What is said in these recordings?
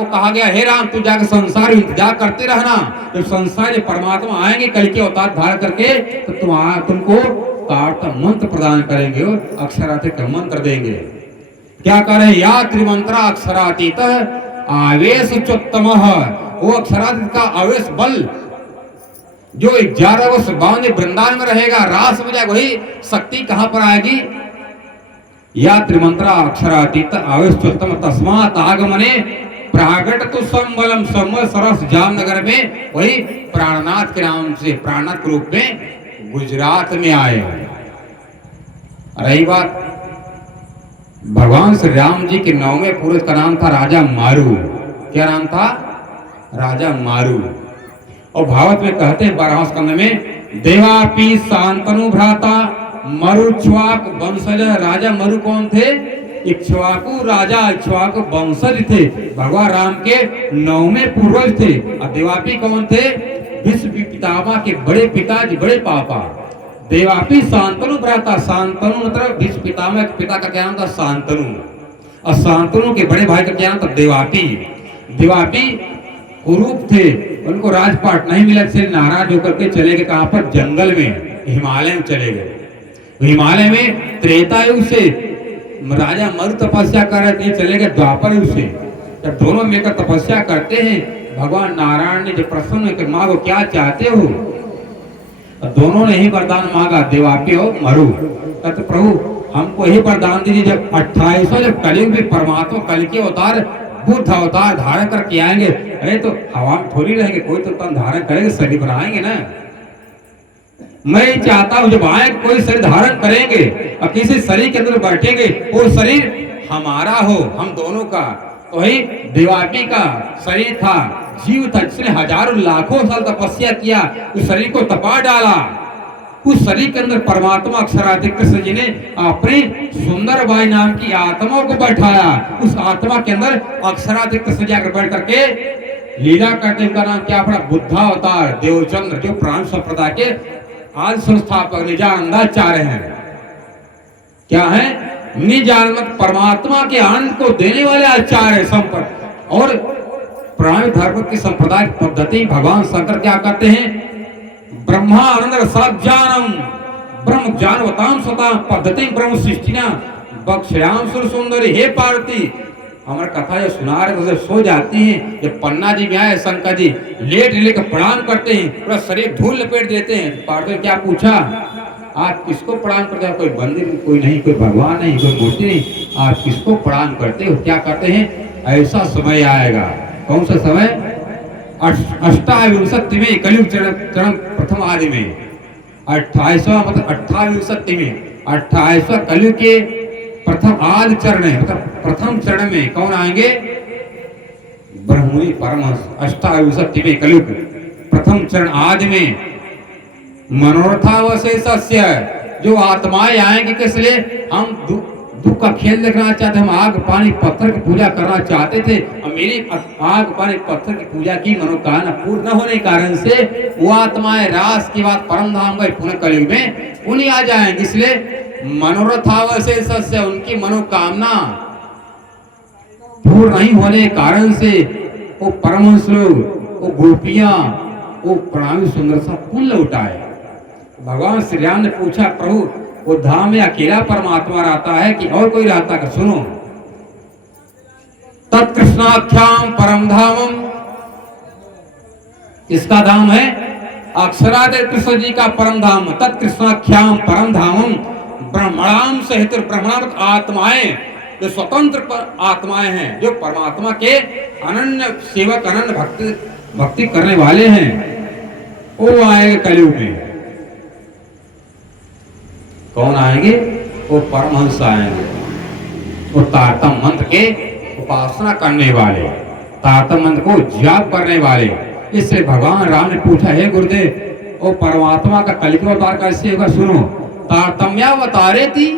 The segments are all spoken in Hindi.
को कहा गया, हे राम तू जाकर संसार इंतजार करते रहना, जब संसार जब परमात्मा आएंगे कल के अवतार धारण करके तो तुमको कार्ता मंत्र प्रदान करेंगे, अक्षरातीत मंत्र देंगे। क्या कह रहे, या त्रिमंत्रा अक्षरातीत आवेश चोत्तम, वो अक्षरातीत का आवेश बल जो 11 वर्ष बांधे वृंदावन में रहेगा, रास में जाएगा, वही शक्ति कहां पर आएगी। या त्रिमंत्रा अक्षरातीत आवेश चोत्तम तस्मात् आगमने प्रागट तो संबलम संबल सरस जामनगर में, वही प्राणनाथ के नाम से प्राणनाथ के रूप में गुजरात में आए। रही बात भगवान श्री राम जी के 9वें पुरुष का नाम था राजा मारू। क्या नाम था? राजा मारू। और भागवत में कहते हैं 12वें स्कंद में, देवापी शांतनु भ्राता मरुच्छ्वाक वंशज। राजा मरु कौन थे? इक्ष्वाकु राजा, इक्ष्वाकु वंशज थे, भगवान राम के 9वें पूर्वज थे। और देवापी कौन थे? विश्व पितामह के बड़े पिताजी, बड़े पापा। देवापी शांतनु भ्राता, शांतनु मतलब विश्व पितामह के पिता का क्या नाम था? शांतनु। और शांतनु के बड़े भाई का क्या नाम था? देवापी। देवापी कुरूप थे, उनको राजपाट नहीं मिला, इसलिए नाराज होकर के चले गए कहां पर? जंगल में, हिमालय में चले गए। हिमालय में त्रेता युग से राजा मरु तपस्या कर रहे थे, चले गए द्वापर युग से। जब दोनों मिलकर तपस्या करते हैं, भगवान नारायण ने जब प्रसन्न होकर मांगो क्या चाहते हो, दोनों ने ही वरदान मांगा, देवापी और मरु। कहते प्रभु हमको ही वरदान दीजिए, जब 2800 जब कलयुग में परमात्मा कल के अवतार बुद्ध अवतार धारण करके आएंगे, अरे तो हवा में थोड़ी रहेंगे, कोई तो तन धारण करेंगे, शरीर बनाएंगे ना। मैं चाहता हूं जब आए कोई शरीर धारण करेंगे और किसी शरीर के अंदर बैठेंगे, वो शरीर हमारा हो, हम दोनों का। तो वही देवापी का शरीर था, जीव था, जिसने हजारों लाखों साल तपस्या किया, उस शरीर को तपा डाला। उस शरीर के अंदर परमात्मा अक्षरातीत कृष्ण जी ने अपनी सुंदर बाई नाम की आत्मा को बैठाया। उस आत्मा के अंदर अक्षरातीत कृष्ण जी आकर बैठ करके लीला करते, उनका नाम क्या पड़ा? बुद्धावतार देवचंद्र, जो प्राण संप्रदाय के आज संस्थापक निजानंदाचार्य हैं। क्या है? निजानंद परमात्मा के आनंद को देने वाले आचार्य संपर्क। और प्राण धर्म की संप्रदाय पद्धति भगवान शंकर क्या करते हैं? ब्रह्मानंद रसाज्ञानम ब्रह्म ज्ञानवताम स्वता पद्धति ब्रह्म सृष्टिना बक्षयाम सुर सुंदरी। हे पार्वती, हमारा कथा जो सुना रहे तो सो जाती हैं। जब पन्ना जी में आए शंकर जी लेट लेकर प्रणाम करते हैं, पूरा शरीर धूल लपेट देते हैं। पार्वती ने क्या पूछा? आप किसको प्रणाम करते हैं? कोई मंदिर कोई नहीं, कोई भगवान नहीं, कोई मूर्ति नहीं, आप किसको प्रणाम करते हो? क्या कहते हैं? ऐसा समय आएगा। कौन सा समय? 28 में कलयुग चरण प्रथम आदि में 28वां मतलब 28 में 28वां कलयुग के प्रथम आदि चरण है, मतलब प्रथम चरण में कौन आएंगे? ब्रह्ममुनि परमहंस। 28 में कलयुग प्रथम चरण आदि में मनोरथावशेषस्य, जो आत्माएं आएंगे किस लिए? हम दुख का खेल देखना चाहते, हम आग पानी पत्थर की पूजा करना चाहते थे, और मेरी आग पानी पत्थर की पूजा की मनोकामना पूर्ण न होने के कारण से वो आत्माएं रास की बात परम धाम गए पुनः कलयुग में उन्हीं आ जाएंगे। इसलिए मनोरथावशेषस्य, उनकी मनोकामना पूर्ण नहीं होने के कारण से वो परमहंस लोग, वो गोपियां, वो प्रणामी सुंदर सा फूल लौटाए। भगवान श्री राम ने पूछा, प्रभु वो धाम में अकेला परमात्मा रहता है कि और कोई रहता है? सुनो, तत्कृष्णाख्याम परम धामम, इसका धाम है अक्षरातीत कृष्ण जी का परम धाम। तत्कृष्णाख्याम परम धामम ब्रह्मणाम सहित, ब्रह्मणाम आत्माएं जो स्वतंत्र आत्माएं हैं, जो परमात्मा के अनन्य सेवक, अनन्य भक्ति करने वाले हैं, वो आएंगे कलयुग में। कौन आएंगे? वो परमहंस आएंगे, वो तारतम मंत्र के उपासना करने वाले, तारतम मंत्र को जाप करने वाले। इसलिए भगवान राम ने पूछा, हे गुरुदेव वो परमात्मा का कलयुग अवतार कैसे होगा? सुनो, तारतम्यावतारे थी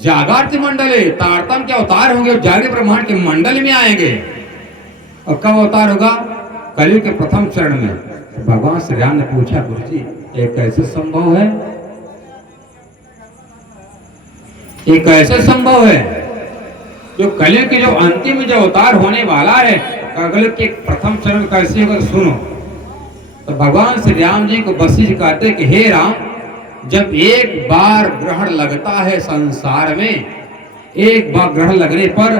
जागृत मंडले, तारतम के अवतार होंगे, जागृत ब्रह्मांड के मंडल में आएंगे। और कब अवतार होगा? कलयुग के प्रथम चरण में। भगवान श्री राम ने पूछा, गुरु जी ये कैसे संभव है? ये कैसे संभव है? जो कलयुग के जो अंतिम जो अवतार होने वाला है अगले के प्रथम चरण कैसे होगा सुनो। तो भगवान श्री राम जी को वशिष्ठ कहते कि हे राम, जब एक बार ग्रहण लगता है संसार में, एक बार ग्रहण लगने पर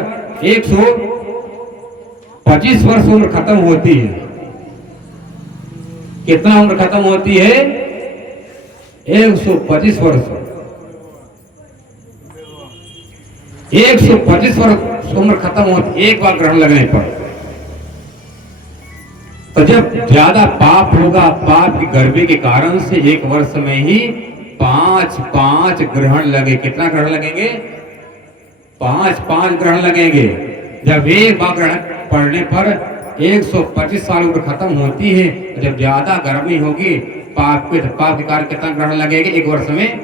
125 वर्ष उम्र खत्म होती है। कितना उम्र खत्म होती है? 125 वर्ष। 125 वर्ष उम्र खत्म होती एक बार ग्रहण लगने पर। तो जब ज्यादा पाप होगा, पाप की गर्मी के कारण से एक वर्ष में ही 5 ग्रहण लगे। कितना ग्रहण लगेंगे? 5 ग्रहण लगेंगे। जब एक बार ग्रहण पड़ने पर 125 साल उम्र खत्म होती है। जब ज्यादा गर्मी होगी पाप के कारण कितना ग्रहण लगेंगे? एक वर्ष में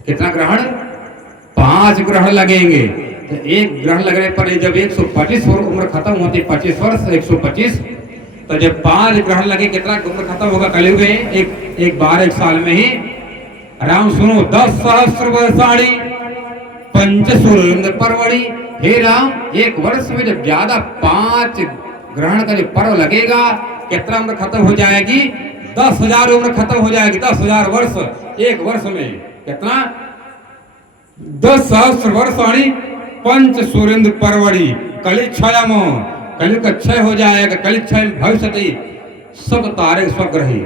कितना ग्रहण? 5 ग्रहण लगेंगे। तो एक ग्रहण लगने पर जब 125 उम्र खत्म होती, 25 वर्ष 125, तो जब 5 ग्रहण लगे कितना उम्र खत्म होगा कलयुग में? एक बार एक साल में ही। राम सुनो, 10 सहस्र वर्षाणी पंचसूर्य परवड़ी। हे राम, एक वर्ष में जब ज्यादा 5 ग्रहण का जो पर्व लगेगा, कितना उम्र खत्म हो जाएगी? 10,000 उम्र खत्म हो जाएगी। 10,000 वर्ष एक वर्ष में। कितना? 10 सहस्र वर्षाणी पंच सूर्य परवड़ी। कलि क्षयम, कलि का क्षय हो जाएगा। कलि क्षय भविष्यति सब तारे स्वग्रही।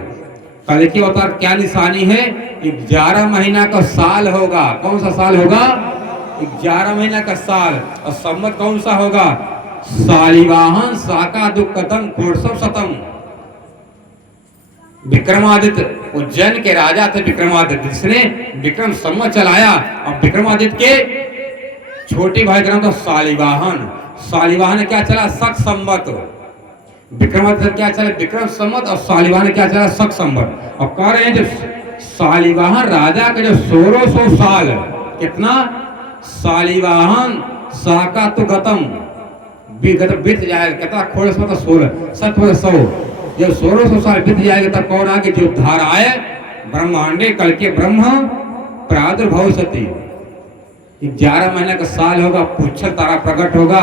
कलि के अवतार क्या निशानी है? 11 महीना का साल होगा। कौन सा साल होगा? 11 महीना का साल। और संवत कौन सा होगा? शालिवाहन शाका दुक्कतम क्रोड़सम शतम। विक्रमादित्य उज्जैन के राजा थे विक्रमादित्य, जिसने विक्रम संवत चलाया। और विक्रमादित्य के छोटे भाई का नाम था शालिवाहन। शालिवाहन ने क्या चला? शक संवत। विक्रमादित्य क्या चला? विक्रम संवत। और शालिवाहन क्या चला? शक संवत। और कह रहे हैं जब शालिवाहन राजा का जो 1600 साल, कितना? शालिवाहन शाका तो गतम बीत जाएगा। कितना? खोड़ 16 100। जब 1600 साल बीत जाएगा तब कौन आगे? जो धाराए ब्रह्मांडे कल के ब्रह्म प्रादुर्भव सती। 11 महीने का साल होगा, पुच्छर तारा प्रकट होगा।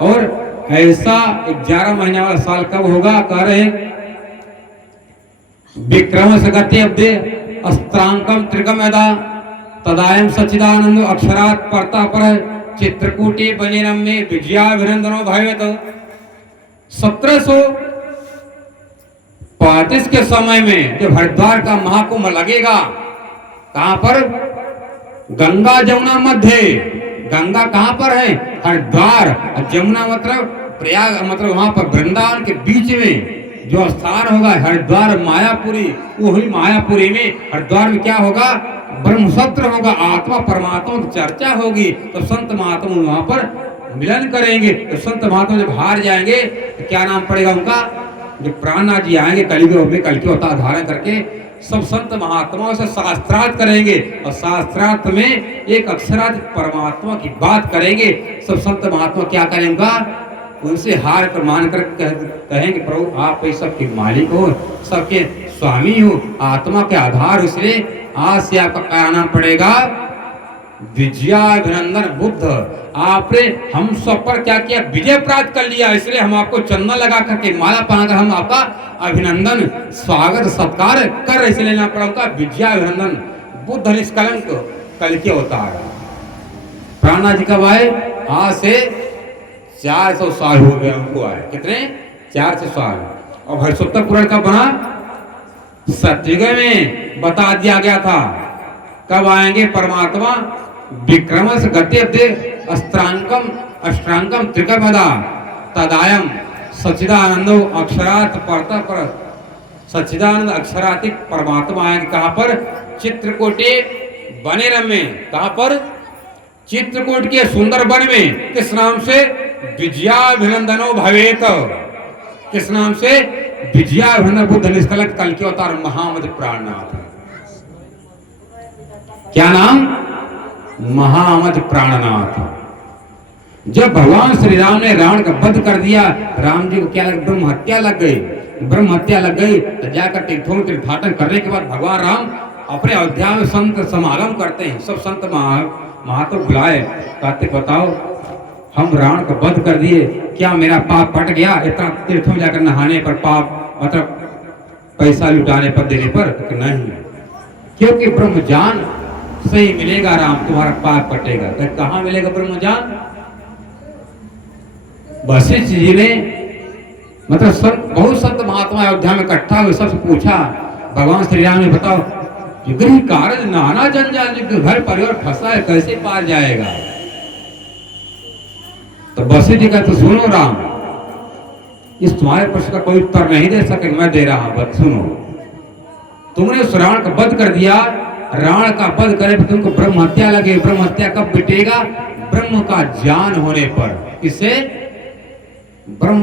और ऐसा 11 महीने वाला साल कब होगा? कह रहे विक्रम से गति अब्दे अस्त्रांकम त्रिकम यदा तदायम सच्चिदानंद अक्षरात परता पर चित्रकूटी बनेरम में विजयाभिनंदनो भवेत। 1735 के समय में जब हरिद्वार का महाकुंभ लगेगा, कहां पर? गंगा जमुना मध्य। गंगा कहां पर है? हरिद्वार। जमुना मतलब प्रयाग, मतलब वहां पर वृंदावन के बीच में जो स्थान होगा हरिद्वार मायापुरी। वही मायापुरी में हरिद्वार में क्या होगा? ब्रह्मसत्र होगा। आत्मा परमात्मा की चर्चा होगी। तो संत महात्मा वहां पर मिलन करेंगे। तो संत महात्मा जब हार जाएंगे तो क्या नाम पड़ेगा उनका? जो प्राणनाथ जी आएंगे कलियुग में, कल के अवतार धारण करके सब संत महात्माओं से शास्त्रार्थ करेंगे। और शास्त्रार्थ में एक अक्षरार्थ परमात्मा की बात करेंगे। सब संत महात्मा क्या करेंगे? उनसे हार कर मान कर कहेंगे प्रभु आप ही सबके मालिक हो, सबके स्वामी हो, आत्मा के आधार। इसलिए आज से आपका क्या नाम पड़ेगा? विजयाभिनंदन बुद्ध। आपने हम सब पर क्या किया? विजय प्राप्त कर लिया। इसलिए हम आपको चंदन लगा करके माला पहनाकर हम आपका अभिनंदन स्वागत सत्कार कर रहे। इसलिए नाम पड़ा उनका विजयाभिनंदन बुद्ध निष्कलंक कल के अवतार। प्राणनाथ जी कब आए? आज से 400 साल हो गए उनको आए। कितने? 400 साल। और हरिसुत्तर पुराण कब बना? सत्ययुग में बता दिया गया था। कब आएंगे परमात्मा? विक्रमस गति अष्टांगम त्रिकमदा तदायम सच्चिदानंदो अक्षरात परता पर। सच्चिदानंद अक्षरातिक परमात्मा आएंगे। कहां पर? चित्रकूटी बनेरम में। कहां पर? चित्रकूट के सुंदर वन में। किस नाम से? विजयाभिनंदनो भवेत। किस नाम से? विजयाभिनंदन बुद्ध निष्कलंक कल के अवतार महामद प्राणनाथ। क्या नाम? महामद प्राणनाथ। जब भगवान श्री राम ने रावण का वध कर दिया, राम जी को क्या लग? ब्रह्म हत्या लग गई। ब्रह्म हत्या लग गई तो जाकर तीर्थाटन करने के बाद भगवान राम अपने अयोध्या में संत समागम करते हैं। सब संत महात्मा बुलाए, कहते बताओ हम रावण को वध कर दिए, क्या मेरा पाप पट गया? इतना तीर्थों में जाकर नहाने पर पाप, मतलब पैसा लुटाने पर, देने पर? कि नहीं, क्योंकि ब्रह्मज्ञान से ही मिलेगा राम, तुम्हारा पाप कटेगा। तो कहाँ मिलेगा ब्रह्मज्ञान? वशिष्ठ जी ने मतलब संत, बहुत संत महात्मा अयोध्या में इकट्ठा हुए, सबसे पूछा भगवान श्री राम ने, बताओ गृह कार्य नाना जंजाल, घर परिवार फंसा है, कैसे पार जाएगा? तो वशिष्ठ जी का, तो सुनो राम, इस तुम्हारे प्रश्न का कोई उत्तर नहीं दे सके, मैं दे रहा हूं, सुनो। तुमने उस रावण का वध कर दिया, रावण का वध करे पर तुमको ब्रह्म हत्या लगे। ब्रह्म हत्या कब बिटेगा? ब्रह्म का ज्ञान होने पर। किससे? ब्रह्म